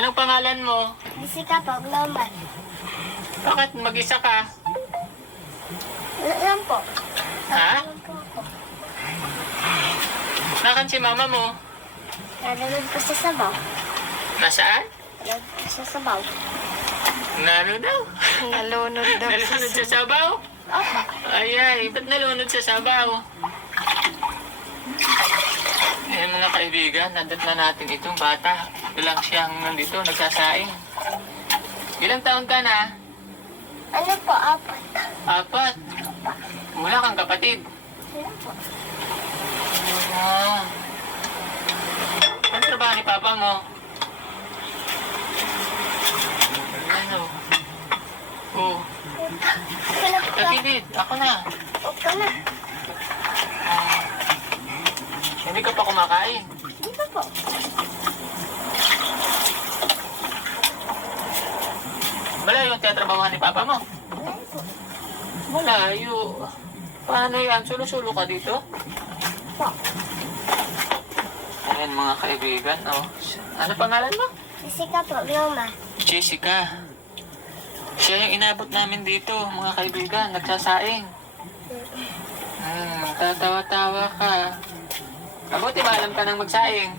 Anong pangalan mo? Jessica po, Global. Bakit mag-isa ka? Wala lang po. Ha? Wala lang po ako. Nakan si mama mo? Nalunod po sa sabaw. Nasaan? Nalunod po sa sabaw. Nalo daw. Nalunod daw. Nalunod sa sabaw? Opo. Ay, ba't nalunod sa sabaw? Ayan mga kaibigan, nadat na natin itong bata. Ilang siyang nandito, nagsasaing. Ilang taon ka na? Ano po, apat? 4. Wala kang kapatid. Wala po. Ah. Ano trabaho ni papa mo? Ano? Oh, Ako na po. kagilid. Ako na. Ako na. Ah. Hindi ka pa kumakain. Di ba po? Malayo yung tinatrabahoan ni papa mo. Wala po. Malayo. Paano yan? Sulo-sulo ka dito? Po. Ayan mga kaibigan. Oh. Ano pangalan mo? Jessica po, Global. Jessica. Siya yung inabot namin dito, mga kaibigan. Nagsasaing. Tatawa-tawa ka. Mabuti maalam ka ng magsaing.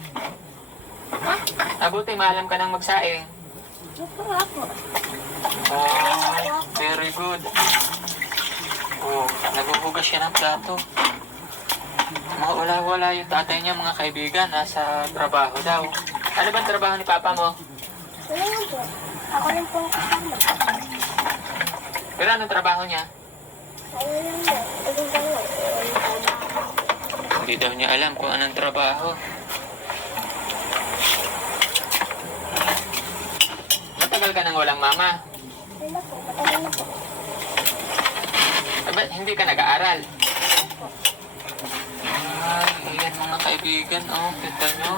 Mabuti maalam ka ng magsaing. Opo nga po. Oh, very good. Oh, naghuhugas siya ng plato. Wala yung tatay niya, mga kaibigan. Nasa trabaho daw. Ano bang trabaho ni papa mo? Wala lang po. Ako lang po ang kasama. Pero anong trabaho niya? Wala lang po. Ito ba lang? Hindi daw niya alam kung anong trabaho. Matagal ka nang walang mama. Wala po. Matagal na po. Ba't hindi ka nag-aaral? Ay, ayan mga kaibigan. Oh, kita nyo.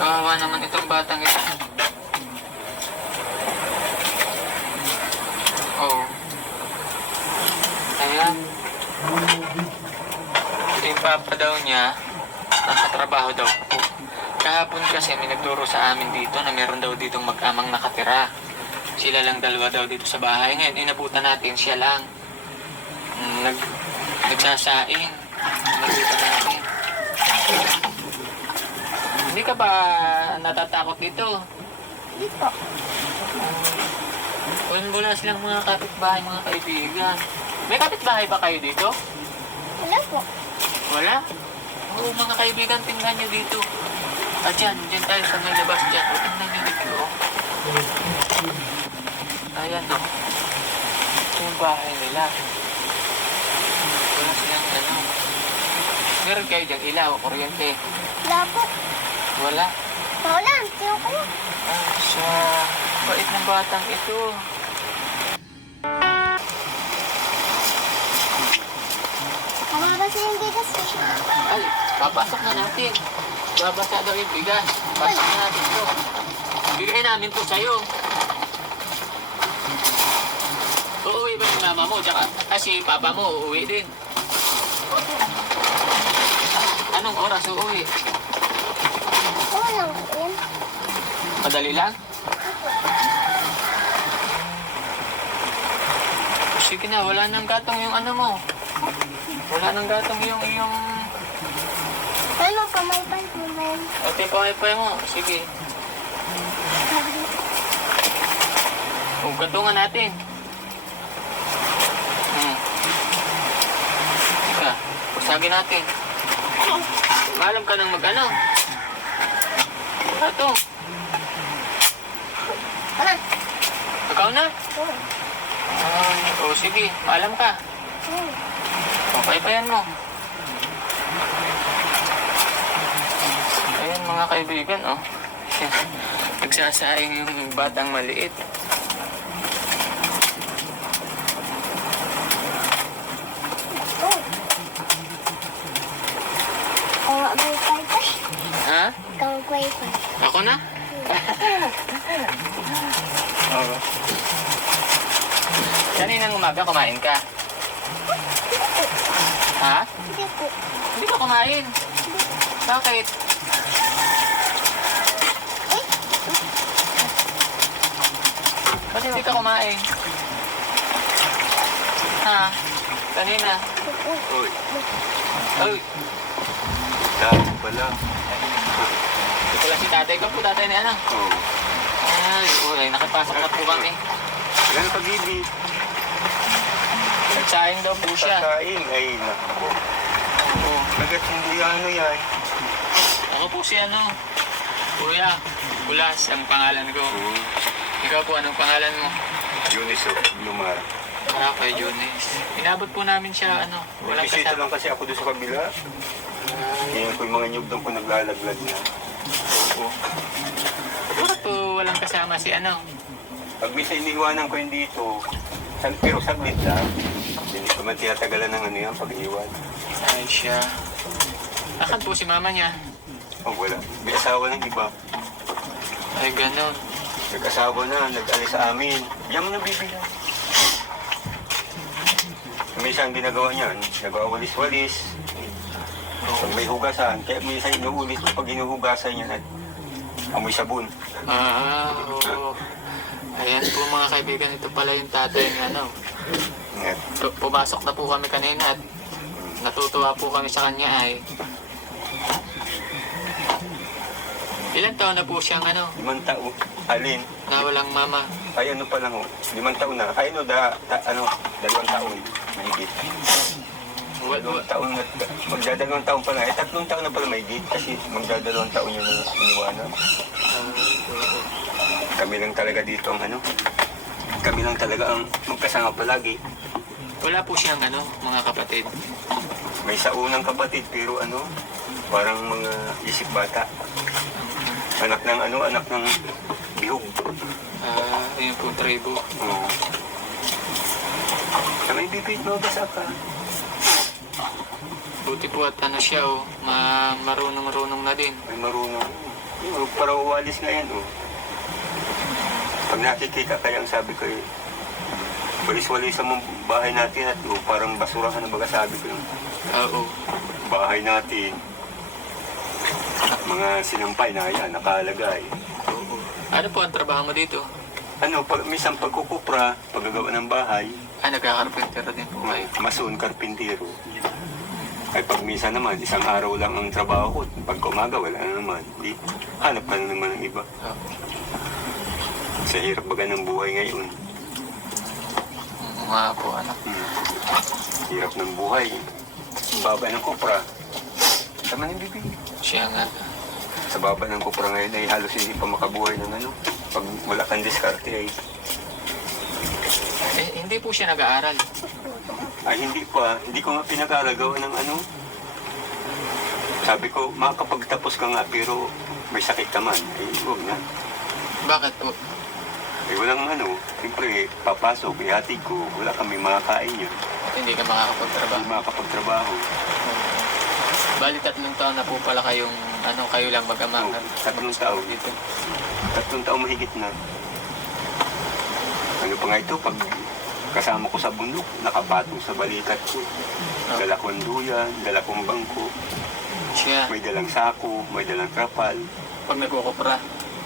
Kawawa naman itong batang ito. Oh. Ayan. Yung papa daw niya, nakatrabaho daw po. Kahapon kasi may nagturo sa amin dito na meron daw ditong mag-amang nakatira. Sila lang dalawa daw dito sa bahay. Ngayon, inabutan natin siya lang. Nagsasaing. Inabutan natin. Hindi ka ba natatakot dito? Di po. Bulas lang mga kapitbahay, mga kaibigan. May kapitbahay ba kayo dito? Wala po. Wala? Oo, mga kaibigan, tingnan nyo dito. Dyan tayo sa may labas dyan. O, tingnan nyo dito. Oh. Ayan, o. Ito yung bahay nila. Wala silang ano. Meron kayo dyan ilaw, kuryente. Wala po. Wala. Wala. Tiyo ko lang. Ah, siya. Bait ng batang ito. Kamabasa yung bigas ko. Ay, papasok na natin. Babasa daw yung bigas. Pasok na natin to. Bigay namin to sa'yo. Uuwi ba si mama mo? Tsaka, si papa mo uuwi din. Anong oras uuwi? Oo lang. Ayan. Madali lang? Sige na, wala nang gatong yung ano mo. Wala nang gatong yung iyong... Ano pa may pan po may Ito yung pamay mo. Sige. Gatungan natin. Ika, usagin natin. Maalam ka nang mag-ano. Ito. Ano? Ikaw na. Oo. Ay, o sige, maalam ka. Oo. Okay pa yan mo. Ayan mga kaibigan, oh. Nagsasaing yung batang maliit. Oo. Oo, may pan pa. Ha? Ikaw ko ay pan. Ako na? Oo. Kaninang umaga kumain ka? Ha? Hindi po. Hindi ka kumain. Bakit? hindi ka kumain? Ha? Kanina? Uy, Ay, dami pala. ito pala si tatay ko po, tatay ni ano. Oo. Ay, nakapasok na po kami. Yan pag-ibig. Nagsaing daw po siya. Kakain. Ay, naku. Oo. Kagat hindi ano yan. Ako po si ano, Kuya, Kulas ang pangalan ko. Ikaw po, anong pangalan mo? Eunice, Lumar. Kay Jones. Inabot po namin siya, ano, walang Bisita kasama. lang kasi ako doon sa kabila. Yan po yung mga nyug doon po naglalaglag na. Oo. Bakit po walang kasama si ano? Pag minsan iniiwanan ko yun dito, pero saglit lang. Hindi ko man tinatagalan ng ano yan, pag-iwan. Ay siya. Akan po si mama niya? Oh, wala. May asawa ng iba. Ay, ganon. Nag-asawa na, nag-alis sa amin. Diyan mo na bibigyan. Minsan ang ginagawa niyan, nagawalis-walis. Pag may hugasan, kaya minsan inuulit ko pag hinuhugasan niya, amoy sabon. Oo. Ayan po mga kaibigan, ito pala yung tatay ng ano. Yan. Pumasok na po kami kanina at natutuwa po kami sa kanya ay. Ilan taon na po siyang ano, 5 taon. Alin? na walang mama? Ay ano pa lang ho. 5 taon na. Ay no, 2 taon. Mahigit. 2 taon na. Magdadalawang taon pa na. 3 taon na pala mahigit. Kasi magdadalawang taon yung iniwanan. Kami lang talaga dito ang ano. Kami lang talaga ang magkasama palagi. Wala po siyang ano, mga kapatid. May saunang kapatid pero ano, parang mga isip bata. Anak ng ano, anak ng bihog. Ayun po, tribo. Oo. Kamay bibig mo, basa ka. Buti po at ano siya oh, marunong-marunong na din. May marunong. Parang uwalis nga yan, oh. Pag nakikita kaya ang sabi ko, walis-walis ang bahay natin at parang basurahan na baga sabi ko yung Oo. bahay natin. Mga sinampay na yan, nakalagay. Oo. Ano po ang trabaho mo dito? Ano, minsan pagkukupra, paggagawa ng bahay, Nagkakarpentero din po kayo. mason, karpintero. Ay pag minsan naman, isang araw lang ang trabaho ko. Pag umaga, wala na naman. Di, hanap ka na naman ng iba. Oo. Sa hirap baga ng buhay ngayon. Mga po, anak. Hirap ng buhay. Baba ng kupra. Tama ng bibig. Siya nga. Sa baba ng kupra ngayon ay halos hindi pa makabuhay ng ano. Pag wala kang diskarte ay, Hindi po siya nag-aaral. ay hindi pa. Hindi ko nga pinag-aaral gawa ng ano. Sabi ko, makakapagtapos ka nga pero may sakit ka man. Ay, huwag na. Bakit po? Ay, walang ano. Siyempre, papasok, ihatid ko. Wala kami makakain yun. Hindi ka makakapagtrabaho. Hindi makakapagtrabaho. Bali 3 taon na po pala kayong, ano, kayo lang mag-ama. Oo, 3 taon. Dito. 3 taon mahigit na. Ano pa nga ito, pag kasama ko sa bundok, nakapatong sa balikat ko. Dala ko ang duyan, dala ko ang bangko, Siya, may dalang sako, may dalang trapal. pag nagkukupra.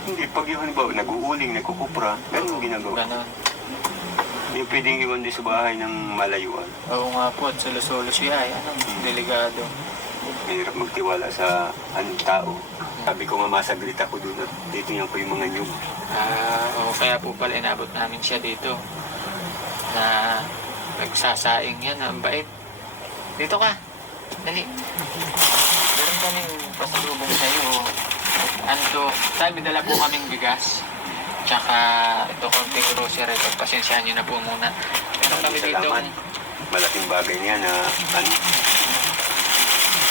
Hindi, pag yung halimbawa, nag-uuling, nagkukupra, ganun ang ginagawa. Ganon. Hindi pwedeng iwan din sa bahay ng malayuan. Oo nga po, at sulo-sulo siya ay, ano, delikado. Mahirap magtiwala sa anong tao. Sabi ko nga masaglit ako doon at dito niyan ko yung mga nyug. Oo, kaya po pala inabot namin siya dito. Na nagsasaing yan, ang bait. Dito ka, dali. Meron kaming pasalubong sa'yo. Ano to, sabi dala po kaming bigas. Tsaka ito konting grocery. Pagpasensyahan nyo na po muna. Meron kami dito. Salamat. Malaking bagay niya na ano,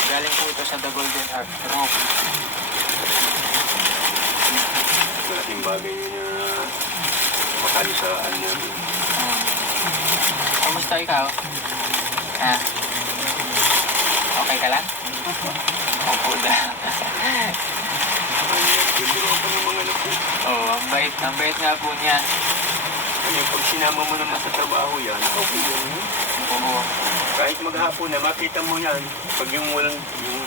Galing po ito sa The Golden Heart Group. malaking bagay niya na makali sa ano namin. Kumusta ikaw? Ha? Okay ka lang? Opo na. Tindiro ako ng mga anak ko. Oo, ang bait nga po niya. Ano, pag sinama mo naman sa trabaho yan, okay yun. Oo. Kahit maghapon na, makita mo yan. Pag yung walang, yung,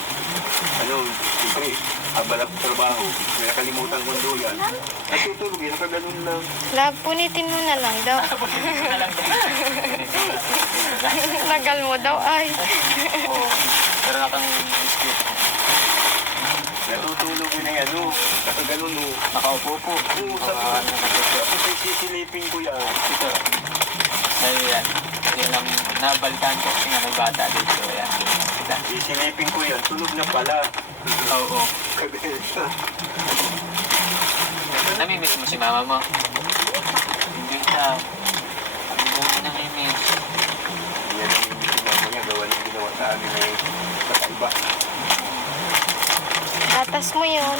ano, siyempre, Abala ko trabaho. May nakalimutan kong duyan. Ay, tutulog yan. Nakaganon lang. Love, punitin mo na lang daw. Nagal mo daw ay. Oo. Pero nakang biscuit. Natutulog yun na yan, no? Nakaganon, no? Nakaupo po. Oo, sabi ko. Tapos ay sisilipin ko yan. Ito. Ayan. Yan ang nabalikan ko kasi nga may bata dito. Ayan. Kita. Sisilipin ko yan. Tulog na pala. Oo. Namimiss mo si mama mo? Hindi daw. Hindi daw namimiss. Yan ang mama niya. Gawa ng ginawa sa amin ay kakaiba. Gatas mo yun.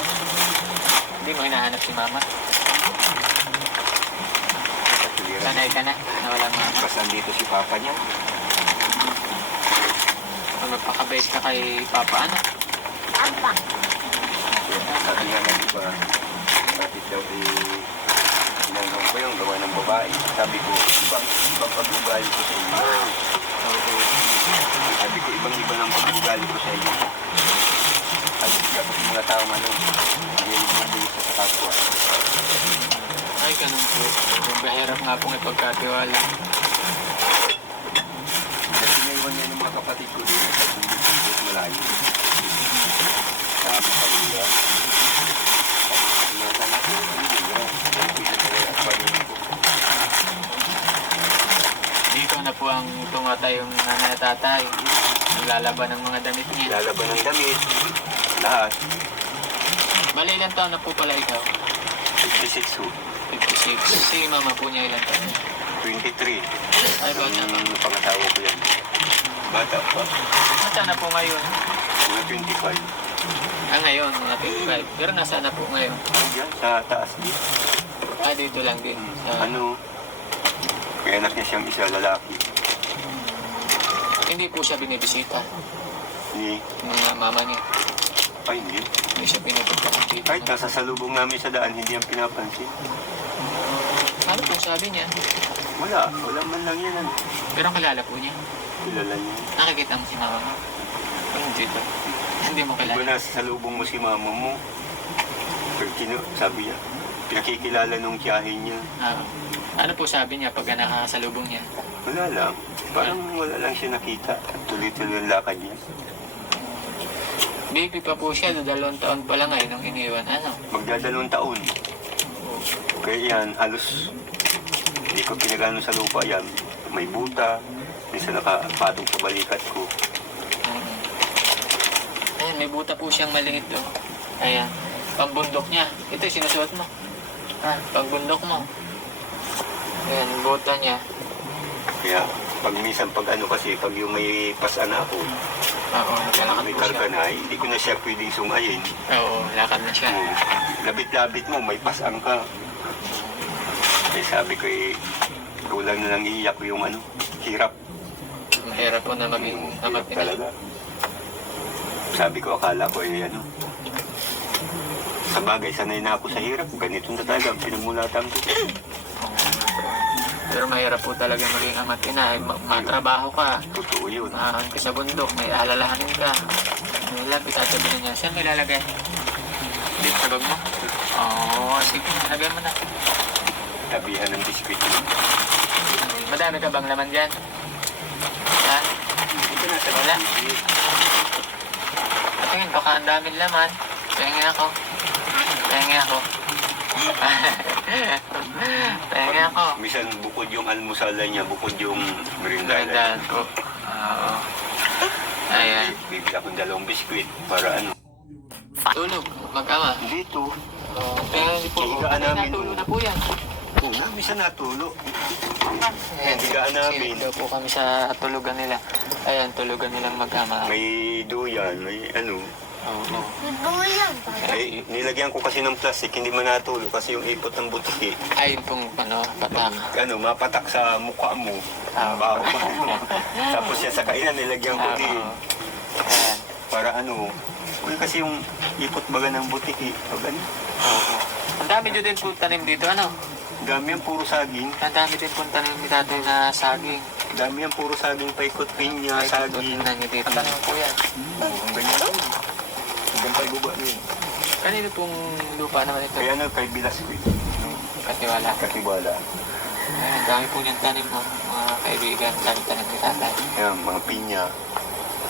Hindi mo hinahanap si mama. Sanay ka na na walang mama. Basta dito si papa niya. Magpakabait ka kay papa, ano? Apa. Sabi nga na iba, bakit daw tinanong ko yung gawa ng babae. Sabi ko, ibang pag-ugali ko sa inyo. Sabi ko, ibang-iba ng pag-ugali ko sa inyo. Sabi ko, dapat yung mga taong ano, hindi mo sa kapwa. Ay, ganun po. Mahirap nga pong ipagkatiwala. Kasi naiwan niya ng mga kapatid ko dito sa sundot malayo. Sabi ko, niya. Dito na po ang tungatay yung nanay at tatay. Naglalaban ng mga damit niya. Lalaban ng damit, lahat. Bali, ilang taon na po pala ikaw? 56 ho. 56. Si mama po niya ilang taon? 23. Ay, bata pa. Ang pangasawa ko yan. Bata pa. Nasaan na po ngayon? Mga 25. Ngayon, mga 25. Pero nasaan na po ngayon? Diyan, sa taas din. Dito lang din. Sa, Ano, may anak niya siyang isa lalaki. Hindi po siya binibisita. Ni, Mga mama niya. ay hindi. Hindi siya pinupunta dito. Kahit nasa salubong namin sa daan, hindi ang pinapansin. Ano po sabi niya? Wala man lang yan. Ano. Pero kilala po niya. Kilala niya. Nakikita mo si mama mo? Hindi to. Hindi mo Diba kilala. nasa salubong mo si mama mo? Pero sabi niya, pinakikilala nung tiyahin niya. Ano po sabi niya pag nakasalubong niya? Wala lang. Parang wala lang siya nakita. Tuloy-tuloy ang lakad niya. Baby pa po siya, 2 taon pa lang ngayon nung iniwan. Ano? Magdadalawang taon. Kaya yan, halos hindi ko pinagano sa lupa yan. May buta, minsan nakapatong sa balikat ko. Ayan, may buta po siyang maliit doon. Ayan, pambundok niya. Ito yung sinusuot mo. Pangbundok mo. Ayan, buta niya. Kaya pag minsan pag ano kasi, pag yung may pasana ako, Oo, naglalakad may po siya. karga na, hindi ko na siya pwedeng sungayin. Oo, lakad na siya. Labit-labit mo, may pasan ka. Eh sabi ko kulang na lang iiyak ko yung ano, hirap. Mahirap po na maging amat ina. Talaga. Sabi ko, akala ko ano. Sa bagay, sanay na ako sa hirap. Ganito na talaga, pinagmulatan ko. Pero mahirap po talaga maging amat ina. Matrabaho ka. Totoo yun. Maahan ka sa bundok. May alalahanin ka. May lang, itatabi na niya. Saan may lalagay? Dito sa bag mo? Oo, sige. Lagay mo na. Tabihan ng biskuit yun. Madami ka bang laman dyan? Ha? Ito na sa Wala. biskuit. Tingin, baka ang daming laman. Pahingi ako. Pahingi ako. Pahingi ako. Minsan bukod yung almusala niya, bukod yung merindala. Gandaan ko. Oo. Ayan. Bibili akong 2 biskuit para ano. Tulog. Mag-ama. Dito. Pero hindi po. Higaan namin. Natulog na po yan. Minsan natulo. Higaan namin. Dito po kami sa tulugan nila. Ayan, tulugan nilang mag-ama. May duyan, may ano. Oo. Bulang pa. Ay, nilagyan ko kasi ng plastic, hindi man natulo kasi yung ipot ng butiki. Ay, pong patak. Ano, mapatak sa mukha mo. Ah, Baho pa. Tapos yan sa kainan, nilagyan ko din. Ayan. Para ano, kasi yung ipot baga ng butiki. Pag ano, Oo. Ang dami nyo din po tanim dito, ano? dami yan puro saging. Ang dami din po tanim ni tatay na saging. Dami yan puro saging, paikot pinya, saging. Tingnan nyo dito. Tanim po yan. Ang ganyan. Hanggang pagbuba niyo. Kanino pong lupa naman ito? Kaya ano, kay Bilas ko ito. Katiwala. Katiwala. Ayan, ang dami po niyang tanim mo, mga kaibigan. Dami tanim ni tatay. Ayan, mga pinya.